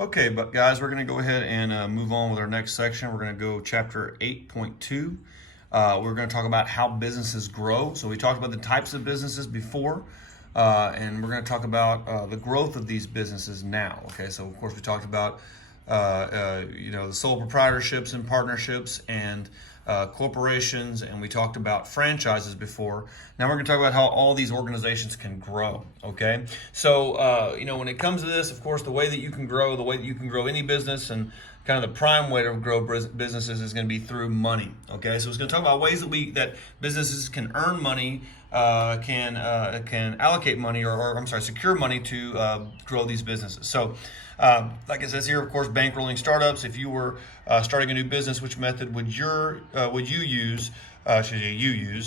Okay, but guys, we're going to go ahead and move on with our next section. We're going to go chapter 8.2. We're going to talk about how businesses grow. So we talked about the types of businesses before, and we're going to talk about the growth of these businesses now. Okay, so of course we talked about the sole proprietorships and partnerships and corporations, and we talked about franchises before. Now we're going to talk about how all these organizations can grow. Okay, so when it comes to this, of course, the way that you can grow, the way that you can grow any business, and kind of the prime way to grow businesses is going to be through money. Okay, so it's going to talk about ways that businesses can earn money, can allocate money, or I'm sorry, secure money to grow these businesses. So, like it says here, of course, bankrolling startups. If you were starting a new business, which method would you use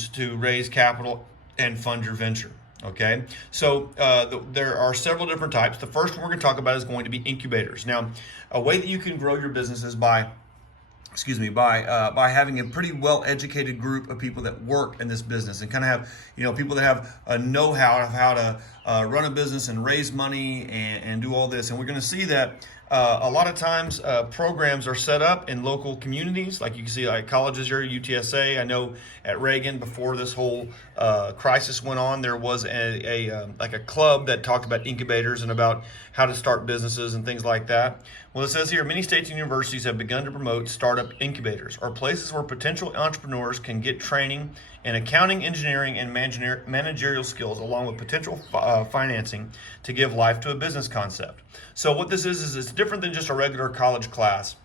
to raise capital and fund your venture? Okay, so there are several different types. The first one we're going to talk about is going to be incubators. Now, a way that you can grow your business is by having a pretty well-educated group of people that work in this business and kind of have, people that have a know-how of how to run a business and raise money and do all this. And we're going to see that a lot of times programs are set up in local communities, like you can see like colleges here, UTSA. I know at Reagan, before this whole crisis went on, there was a club that talked about incubators and about how to start businesses and things like that. Well, it says here, many states and universities have begun to promote startup incubators, or places where potential entrepreneurs can get training in accounting, engineering, and managerial skills, along with potential financing to give life to a business concept. So what this is it's different than just a regular college class,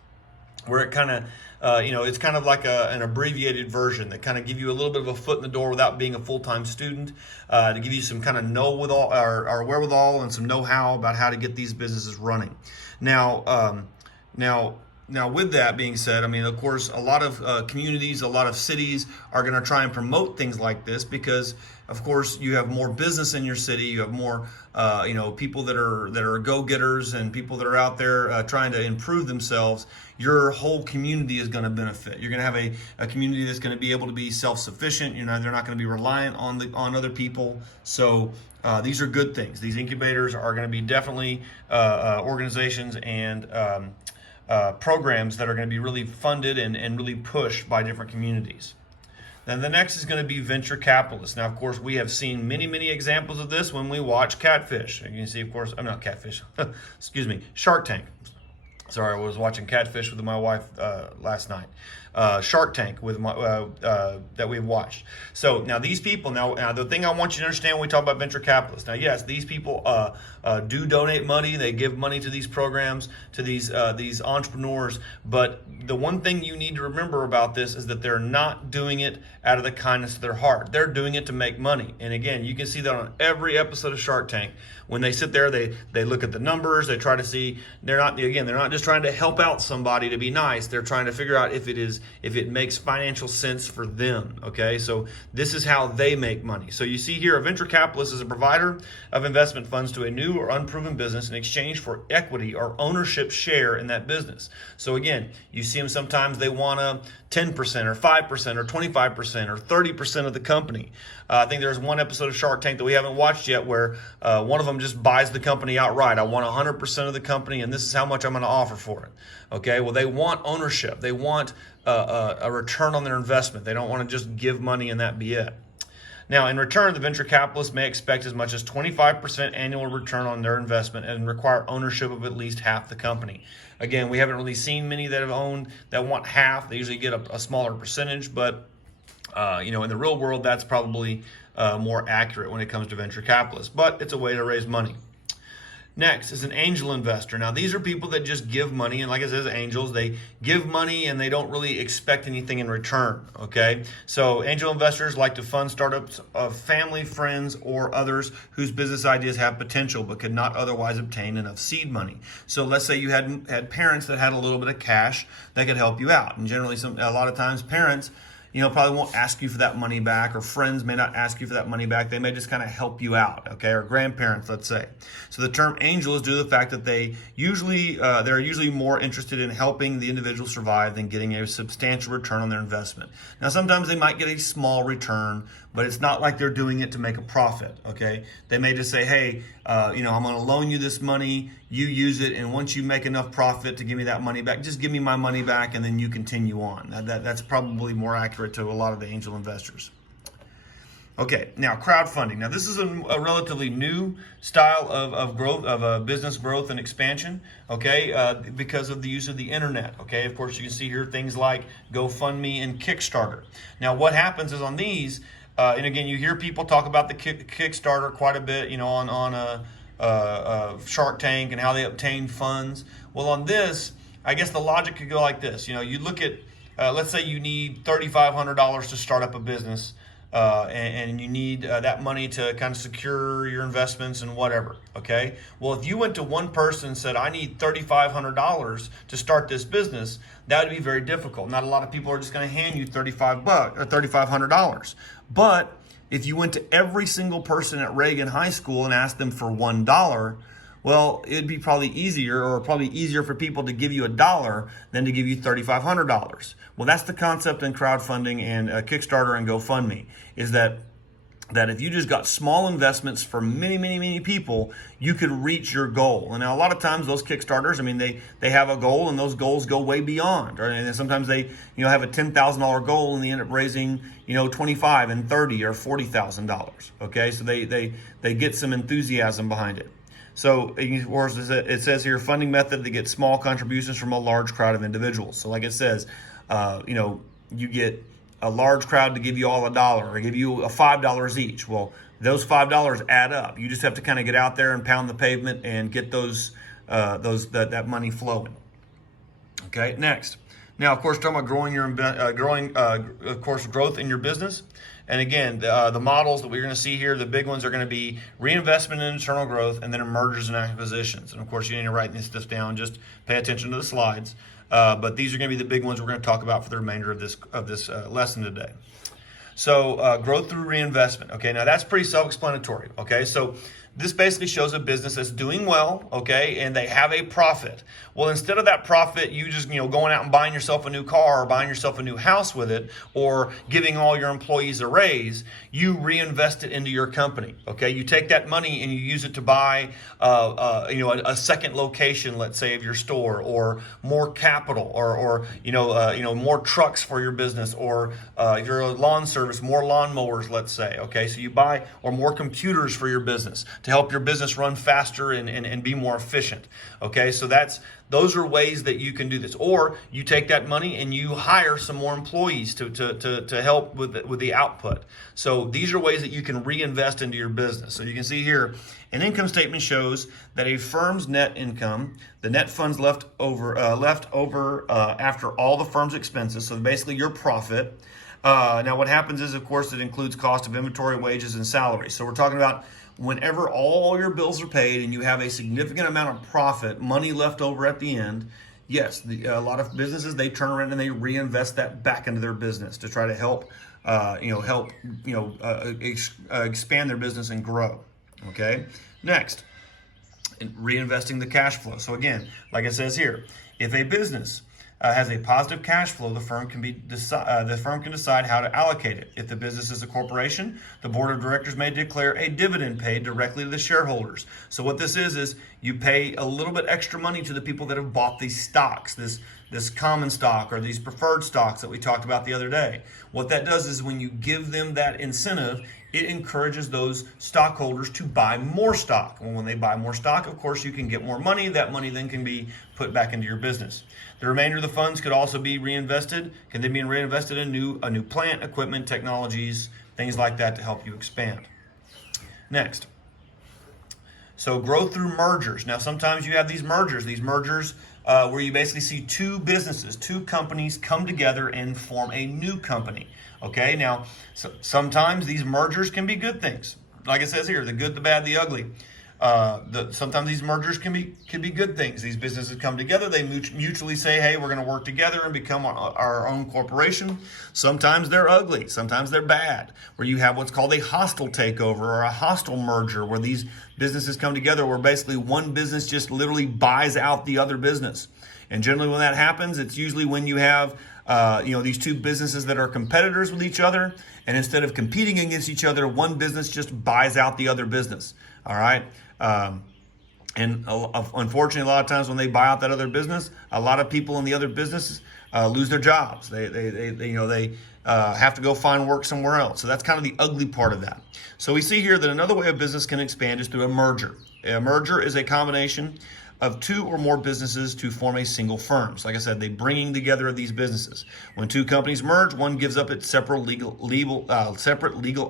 where it kind of, it's kind of like an abbreviated version that kind of give you a little bit of a foot in the door without being a full-time student, to give you some kind of know-withal or wherewithal and some know-how about how to get these businesses running. Now, with that being said, I mean, of course, a lot of communities, a lot of cities are going to try and promote things like this because, of course, you have more business in your city. You have more, people that are go-getters and people that are out there trying to improve themselves. Your whole community is going to benefit. You're going to have a community that's going to be able to be self-sufficient. They're not going to be reliant on other people. So these are good things. These incubators are going to be definitely organizations and programs that are going to be really funded and really pushed by different communities. Then the next is going to be venture capitalists. Now, of course, we have seen many, many examples of this when we watch Catfish. You can see, of course, I'm not Catfish, excuse me, Shark Tank. Sorry, I was watching Catfish with my wife last night. Shark Tank with that we've watched. So now these people, now the thing I want you to understand when we talk about venture capitalists. Now, yes, these people do donate money. They give money to these programs, to these entrepreneurs. But the one thing you need to remember about this is that they're not doing it out of the kindness of their heart. They're doing it to make money. And again, you can see that on every episode of Shark Tank. When they sit there, they look at the numbers. They try to see. They're not just trying to help out somebody to be nice. They're trying to figure out if it makes financial sense for them. Okay, so this is how they make money. So you see here, a venture capitalist is a provider of investment funds to a new or unproven business in exchange for equity or ownership share in that business. So again, you see them sometimes they want a 10% or 5% or 25% or 30% of the company. I think there's one episode of Shark Tank that we haven't watched yet where one of them just buys the company outright. I want 100% of the company, and this is how much I'm going to offer for it. Okay, well, they want ownership. They want a return on their investment. They don't want to just give money and that be it. Now, in return, the venture capitalists may expect as much as 25% annual return on their investment and require ownership of at least half the company. Again, we haven't really seen many that want half. They usually get a smaller percentage, but in the real world, that's probably more accurate when it comes to venture capitalists. But it's a way to raise money. Next is an angel investor. Now, these are people that just give money, and like it says, angels, they give money and they don't really expect anything in return, okay? So angel investors like to fund startups of family, friends, or others whose business ideas have potential but could not otherwise obtain enough seed money. So let's say you had parents that had a little bit of cash that could help you out. And generally, a lot of times parents probably won't ask you for that money back, or friends may not ask you for that money back. They may just kind of help you out, okay? Or grandparents, let's say. So the term angel is due to the fact that they're usually more interested in helping the individual survive than getting a substantial return on their investment. Now, sometimes they might get a small return, but it's not like they're doing it to make a profit, okay? They may just say, hey, I'm going to loan you this money, you use it, and once you make enough profit to give me that money back, just give me my money back, and then you continue on. That's probably more accurate to a lot of the angel investors. Okay, now crowdfunding. Now this is a relatively new style of growth, of business growth and expansion, okay, because of the use of the internet, okay? Of course, you can see here things like GoFundMe and Kickstarter. Now what happens is on these, and again, you hear people talk about the Kickstarter quite a bit, on Shark Tank and how they obtain funds. Well, on this, I guess the logic could go like this. You look at, let's say you need $3,500 to start up a business. And you need that money to kind of secure your investments and whatever, okay? Well, if you went to one person and said, I need $3,500 to start this business, that would be very difficult. Not a lot of people are just going to hand you $3,500. But if you went to every single person at Reagan High School and asked them for $1, well, it'd be probably easier for people to give you $1 than to give you $3,500. Well, that's the concept in crowdfunding and Kickstarter and GoFundMe, is that if you just got small investments from many people, you could reach your goal. And now a lot of times those Kickstarters, they have a goal, and those goals go way beyond. Right? And then sometimes they have a $10,000 goal and they end up raising $25,000 and $30,000 or $40,000. Okay, so they get some enthusiasm behind it. So it says here, funding method that gets small contributions from a large crowd of individuals. So like it says, you get a large crowd to give you all $1 or give you $5 each. Well, those $5 add up. You just have to kind of get out there and pound the pavement and get that money flowing. Okay, next. Now, of course, talking about growth in your business. And again, the models that we're going to see here, the big ones are going to be reinvestment in internal growth and then mergers and acquisitions. And of course, you need to write this stuff down. Just pay attention to the slides. But these are going to be the big ones we're going to talk about for the remainder of this lesson today. So growth through reinvestment. Okay, now that's pretty self-explanatory. Okay, so this basically shows a business that's doing well, okay, and they have a profit. Well, instead of that profit, you just, going out and buying yourself a new car or buying yourself a new house with it or giving all your employees a raise, you reinvest it into your company, okay? You take that money and you use it to buy, a second location, let's say, of your store, or more capital, or more trucks for your business, or your lawn service, more lawnmowers, let's say, okay? So you buy, or more computers for your business to help your business run faster and be more efficient. Okay, so those are ways that you can do this. Or you take that money and you hire some more employees to help with the output. So these are ways that you can reinvest into your business. So you can see here, an income statement shows that a firm's net income, the net funds left over after all the firm's expenses, so basically your profit. Now what happens is, of course, it includes cost of inventory, wages, and salary. So we're talking about whenever all your bills are paid and you have a significant amount of profit, money left over at the end, yes, a lot of businesses, they turn around and they reinvest that back into their business to try to help expand their business and grow. Okay, next, reinvesting the cash flow. So again, like it says here, if a business has a positive cash flow, the firm can decide how to allocate it. If the business is a corporation, the board of directors may declare a dividend paid directly to the shareholders. So what this is you pay a little bit extra money to the people that have bought these stocks, this common stock or these preferred stocks that we talked about the other day. What that does is when you give them that incentive, it encourages those stockholders to buy more stock. And when they buy more stock, of course, you can get more money. That money then can be put back into your business. The remainder of the funds could also be reinvested. Can they be reinvested in a new plant, equipment, technologies, things like that to help you expand? Next. So growth through mergers. Now, sometimes you have these mergers where you basically see two companies come together and form a new company. Okay, now sometimes these mergers can be good things. Like it says here, the good, the bad, the ugly. Sometimes these mergers can be good things. These businesses come together, they mutually say, hey, we're going to work together and become our own corporation. Sometimes they're ugly, sometimes they're bad, where you have what's called a hostile takeover or a hostile merger, where these businesses come together, where basically one business just literally buys out the other business. And generally when that happens, it's usually when you have these two businesses that are competitors with each other, and instead of competing against each other, one business just buys out the other business. All right. And unfortunately, a lot of times when they buy out that other business, a lot of people in the other businesses lose their jobs. They have to go find work somewhere else. So that's kind of the ugly part of that. So we see here that another way a business can expand is through a merger. A merger is a combination of two or more businesses to form a single firm. So like I said, they bringing together of these businesses. When two companies merge, one gives up its separate legal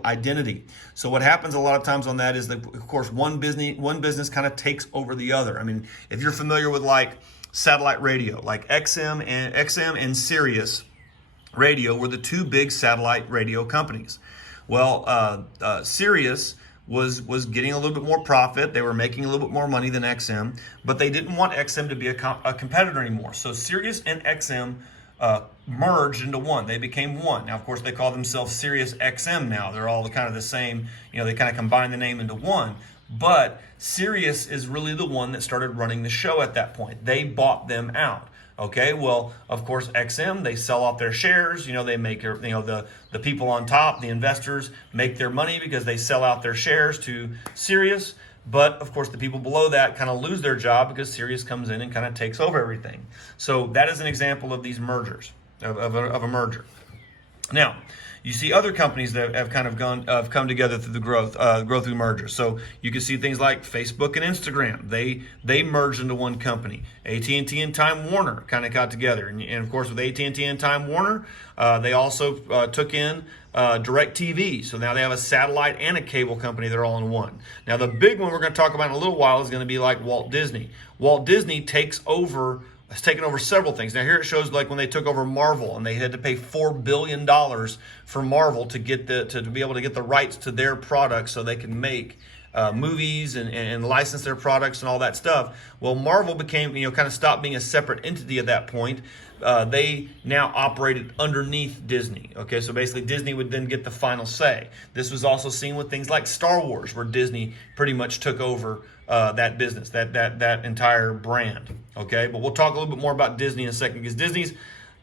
identity. So what happens a lot of times on that is that, of course, one business kind of takes over the other. I mean, if you're familiar with like satellite radio, like XM and Sirius Radio were the two big satellite radio companies. Well, Sirius was getting a little bit more profit. They were making a little bit more money than XM, but they didn't want XM to be a competitor anymore. So Sirius and XM merged into one. They became one. Now, of course, they call themselves Sirius XM now. They're all kind of the same. They kind of combine the name into one. But Sirius is really the one that started running the show at that point. They bought them out. Okay, well, of course, XM, they sell off their shares. They make, the people on top, the investors, make their money because they sell out their shares to Sirius. But, of course, the people below that kind of lose their job because Sirius comes in and kind of takes over everything. So that is an example of these mergers, of a merger. Now, you see other companies that have kind of come together through the growth through mergers. So you can see things like Facebook and Instagram. They merged into one company. AT&T and Time Warner kind of got together, and of course with AT&T and Time Warner, they also took in DirecTV. So now they have a satellite and a cable company. They're all in one. Now the big one we're going to talk about in a little while is going to be like Walt Disney. Walt Disney has taken over several things. Now here it shows like when they took over Marvel, and they had to pay $4 billion for Marvel to get to be able to get the rights to their products so they can make movies and license their products and all that stuff. Well, Marvel became, kind of stopped being a separate entity at that point. They now operated underneath Disney. Okay, so basically Disney would then get the final say. This was also seen with things like Star Wars, where Disney pretty much took over that business, that entire brand. Okay, but we'll talk a little bit more about Disney in a second, because Disney's,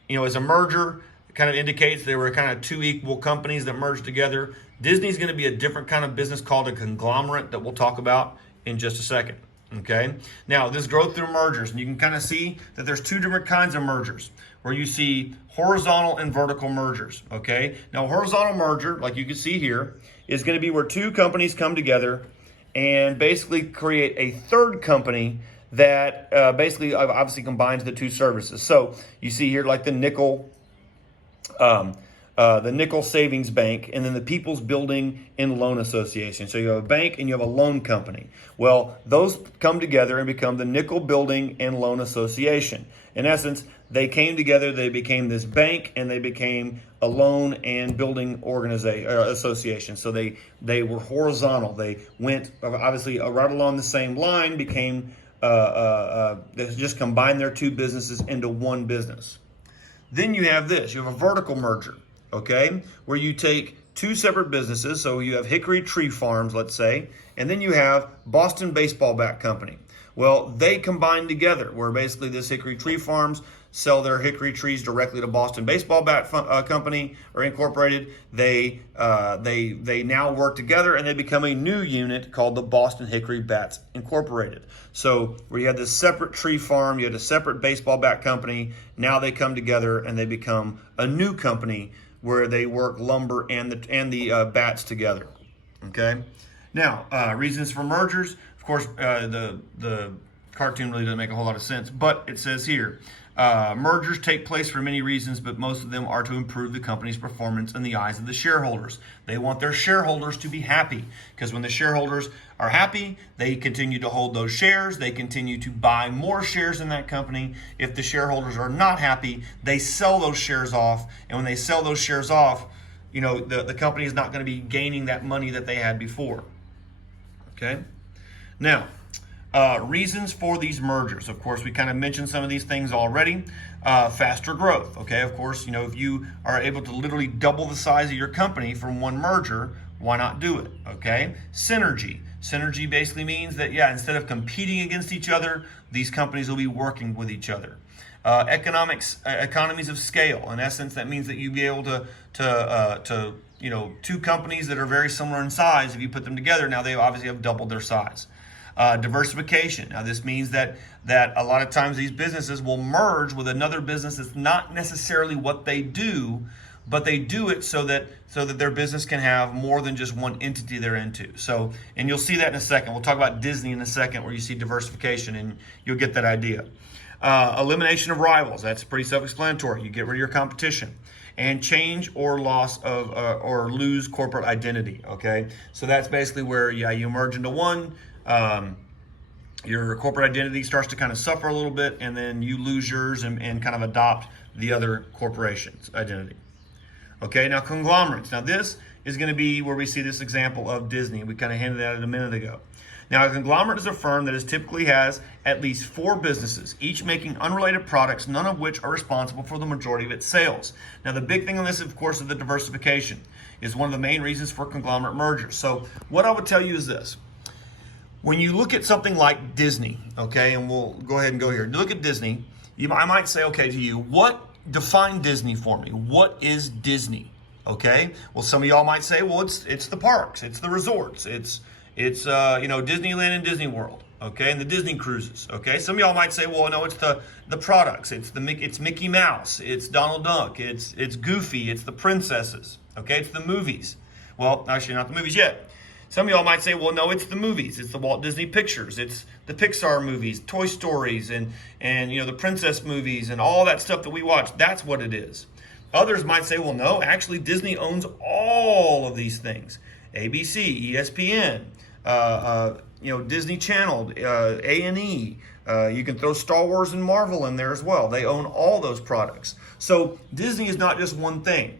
as a merger, kind of indicates they were kind of two equal companies that merged together. Disney's going to be a different kind of business called a conglomerate that we'll talk about in just a second. Okay, now this growth through mergers, and you can kind of see that there's two different kinds of mergers, where you see horizontal and vertical mergers. Okay, now horizontal merger, like you can see here, is going to be where two companies come together and basically create a third company that basically obviously combines the two services. So you see here like the Nickel Savings Bank, and then the People's Building and Loan Association. So you have a bank and you have a loan company. Well, those come together and become the Nickel Building and Loan Association. In essence, they came together, they became this bank, and they became a loan and building association. So they were horizontal. They went obviously right along the same line, became they just combined their two businesses into one business. Then you have this. You have a vertical merger, okay, where you take two separate businesses. So you have Hickory Tree Farms, let's say, and then you have Boston Baseball Bat Company. Well, they combine together, where basically this Hickory Tree Farms sell their hickory trees directly to Boston Baseball Bat Company or Incorporated. They now work together, and they become a new unit called the Boston Hickory Bats Incorporated. So where you had this separate tree farm, you had a separate baseball bat company. Now they come together and they become a new company where they work lumber and the bats together. Okay. Now reasons for mergers. Of course, the cartoon really doesn't make a whole lot of sense, but it says here, mergers take place for many reasons, but most of them are to improve the company's performance in the eyes of the shareholders. They want their shareholders to be happy, because when the shareholders are happy, they continue to hold those shares. They continue to buy more shares in that company. If the shareholders are not happy, they sell those shares off. And when they sell those shares off, the company is not going to be gaining that money that they had before. Okay? Now, reasons for these mergers. Of course, we kind of mentioned some of these things already. Faster growth. Okay, of course, if you are able to literally double the size of your company from one merger, why not do it? Okay, synergy. Synergy basically means that, instead of competing against each other, these companies will be working with each other. Economies of scale. In essence, that means that you'll be able to two companies that are very similar in size. If you put them together, now they obviously have doubled their size. Diversification. Now this means that a lot of times these businesses will merge with another business that's not necessarily what they do, but they do it so that their business can have more than just one entity they're into. So, and you'll see that in a second. We'll talk about Disney in a second, where you see diversification, and you'll get that idea. Elimination of rivals. That's pretty self-explanatory. You get rid of your competition. And change or loss of or lose corporate identity. Okay, so that's basically where you merge into one. Your corporate identity starts to kind of suffer a little bit, and then you lose yours and kind of adopt the other corporation's identity. Okay, now conglomerates. Now this is going to be where we see this example of Disney. We kind of hinted at it a minute ago. Now a conglomerate is a firm that typically has at least 4 businesses, each making unrelated products, none of which are responsible for the majority of its sales. Now the big thing on this, of course, is the diversification. Is one of the main reasons for conglomerate mergers. So what I would tell you is this. When you look at something like Disney, okay, and we'll go ahead and go here. Look at Disney. I might say, okay, to you, define Disney for me. What is Disney? Okay. Well, some of y'all might say, well, it's the parks, it's the resorts, it's Disneyland and Disney World, okay, and the Disney cruises. Okay. Some of y'all might say, well, no, it's the products, it's Mickey Mouse, it's Donald Duck, it's Goofy, it's the princesses. Okay, it's the movies. Well, actually, not the movies yet. Some of y'all might say, well, no, it's the movies. It's the Walt Disney Pictures. It's the Pixar movies, Toy Stories, and the princess movies and all that stuff that we watch. That's what it is. Others might say, well, no, actually Disney owns all of these things. ABC, ESPN, Disney Channel, A&E. You can throw Star Wars and Marvel in there as well. They own all those products. So Disney is not just one thing.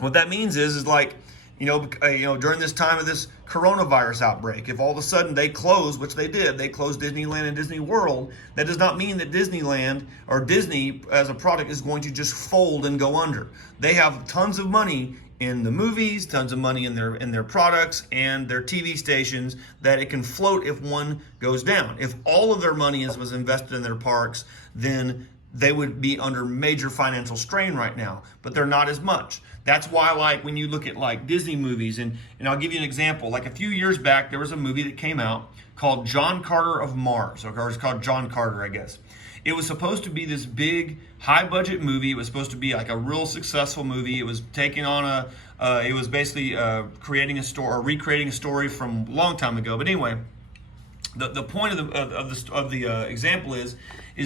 What that means is like, during this time of this coronavirus outbreak, if all of a sudden they close, which they did, they closed Disneyland and Disney World, that does not mean that Disneyland or Disney as a product is going to just fold and go under. They have tons of money in the movies, tons of money in their products and their TV stations that it can float if one goes down. If all of their money was invested in their parks, then they would be under major financial strain right now, but they're not as much. That's why, like, when you look at like Disney movies, and I'll give you an example. Like a few years back, there was a movie that came out called John Carter of Mars, or it's called John Carter, I guess. It was supposed to be this big, high-budget movie. It was supposed to be like a real successful movie. It was taking on it was basically creating a story, or recreating a story from a long time ago. But anyway, the point of the example is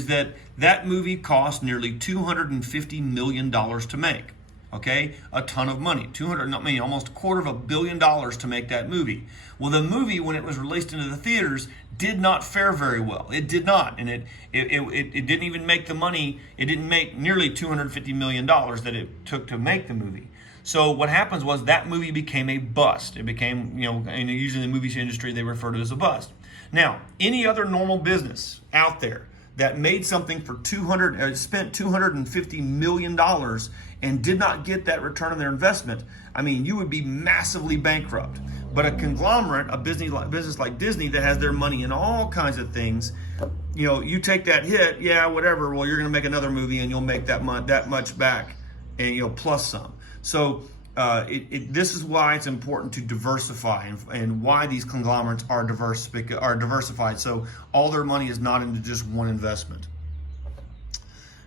that movie cost nearly $250 million to make. Okay, a ton of money, almost $250 million to make that movie. Well, the movie, when it was released into the theaters, did not fare very well. It did not, and it didn't even make the money. It didn't make nearly $250 million that it took to make the movie. So what happens was that movie became a bust. It became, usually in the movie industry they refer to it as a bust. Now, any other normal business out there that made something for spent $250 million and did not get that return on their investment, you would be massively bankrupt. But a conglomerate, a business like Disney that has their money in all kinds of things, you take that hit, whatever. Well, you're going to make another movie and you'll make that much back, and plus some. So this is why it's important to diversify, and why these conglomerates are diversified. So all their money is not into just one investment.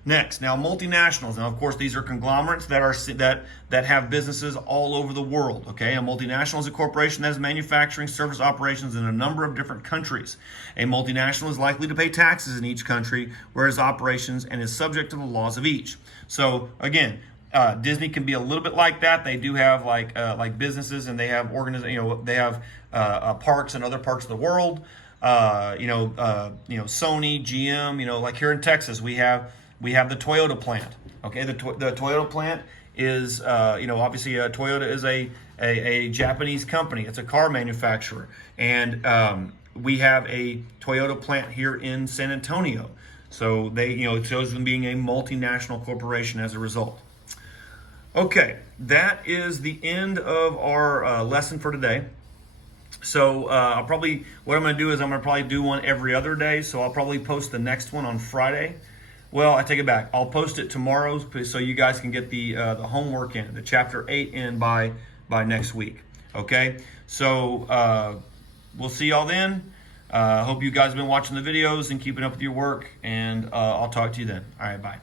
Next, now multinationals. Now, of course, these are conglomerates that have businesses all over the world. Okay, a multinational is a corporation that has manufacturing service operations in a number of different countries. A multinational is likely to pay taxes in each country, whereas operations and is subject to the laws of each. So again, Disney can be a little bit like that. They do have like businesses, and they have they have parks in other parts of the world. Sony, GM. Like here in Texas, we have the Toyota plant. Okay, the Toyota plant is obviously Toyota is a Japanese company. It's a car manufacturer, and we have a Toyota plant here in San Antonio. So it shows them being a multinational corporation as a result. Okay, that is the end of our lesson for today. So what I'm going to do is I'm going to probably do one every other day. So I'll probably post the next one on Friday. Well, I take it back. I'll post it tomorrow so you guys can get the homework in, the chapter 8 in by by next week. Okay, so we'll see y'all then. Hope you guys have been watching the videos and keeping up with your work, and I'll talk to you then. All right, bye.